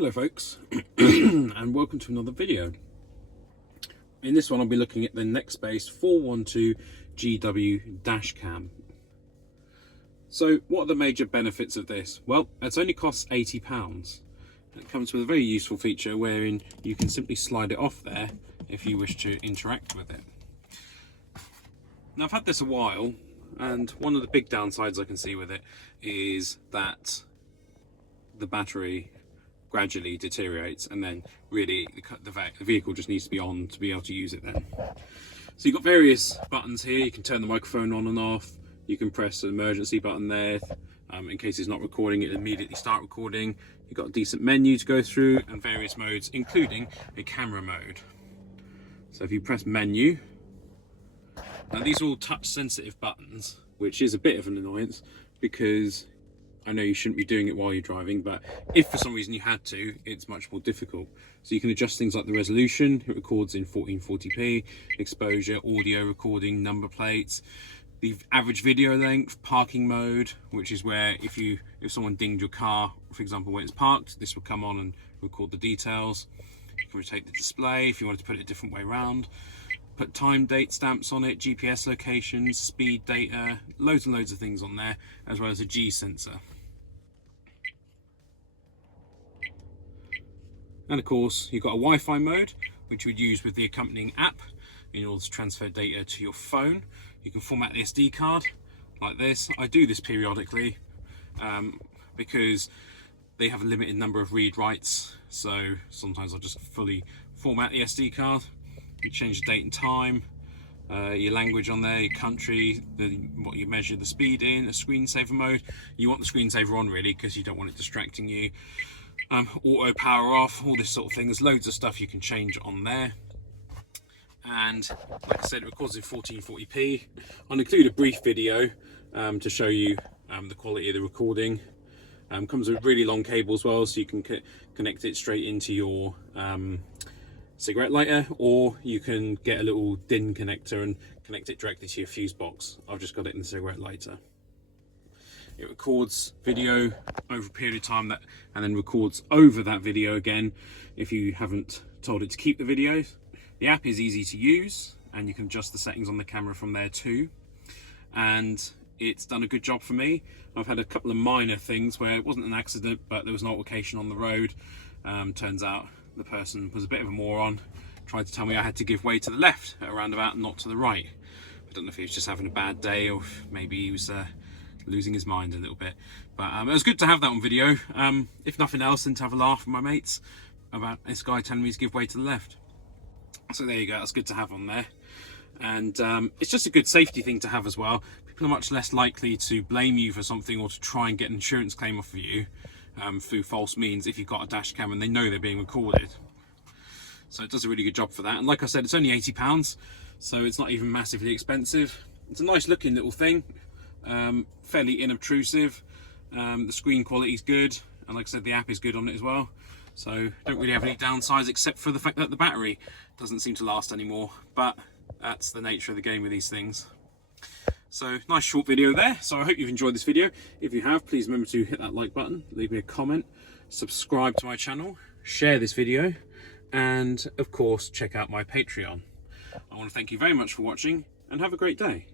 Hello folks and welcome to another video. In this one I'll be looking at the Nextbase 412GW Dashcam. So what are the major benefits of this? Well, it only costs £80. It comes with a very useful feature wherein you can simply slide it off there if you wish to interact with it. Now I've had this a while, and one of the big downsides I can see with it is that the battery gradually deteriorates, and then really the vehicle just needs to be on to be able to use it then. So you've got various buttons here. You can turn the microphone on and off. You can press an emergency button there in case it's not recording, it'll immediately start recording. You've got a decent menu to go through and various modes, including a camera mode. So if you press menu, now these are all touch sensitive buttons, which is a bit of an annoyance because I know you shouldn't be doing it while you're driving, but if for some reason you had to, it's much more difficult. So you can adjust things like the resolution. It records in 1440p, exposure, audio recording, number plates, the average video length, parking mode, which is where if someone dinged your car, for example, when it's parked, this will come on and record the details. You can rotate the display if you wanted to put it a different way around. Put time date stamps on it, GPS locations, speed data, loads and loads of things on there, as well as a G sensor. And of course, you've got a Wi-Fi mode, which you would use with the accompanying app in order to transfer data to your phone. You can format the SD card like this. I do this periodically because they have a limited number of read writes. So sometimes I'll just fully format the SD card. You change the date and time, your language on there, your country, what you measure the speed in, a screensaver mode. You want the screensaver on really because you don't want it distracting you. Auto power off, all this sort of thing. There's loads of stuff you can change on there. And like I said, it records in 1440p. I'll include a brief video to show you the quality of the recording. Comes with a really long cable as well, so you can connect it straight into your cigarette lighter, or you can get a little DIN connector and connect it directly to your fuse box. I've just got it in the cigarette lighter. It records video over a period of time and then records over that video again if you haven't told it to keep the video. The app is easy to use and you can adjust the settings on the camera from there too. And it's done a good job for me. I've had a couple of minor things where it wasn't an accident, but there was an altercation on the road. Turns out the person was a bit of a moron, tried to tell me I had to give way to the left at a roundabout and not to the right. I don't know if he was just having a bad day or if maybe he was losing his mind a little bit, but it was good to have that on video, if nothing else, than to have a laugh with my mates about this guy telling me to give way to the left. So there you go, that's good to have on there. And it's just a good safety thing to have as well. People are much less likely to blame you for something or to try and get an insurance claim off of you through false means if you've got a dash cam and they know they're being recorded. So it does a really good job for that. And like I said, it's only £80, so it's not even massively expensive. It's a nice looking little thing, fairly inobtrusive. The screen quality is good, and like I said, the app is good on it as well. So don't really have any downsides except for the fact that the battery doesn't seem to last anymore, but that's the nature of the game with these things. So nice short video there. So I hope you've enjoyed this video. If you have, please remember to hit that like button, leave me a comment, subscribe to my channel, share this video, and of course check out my Patreon. I want to thank you very much for watching and have a great day.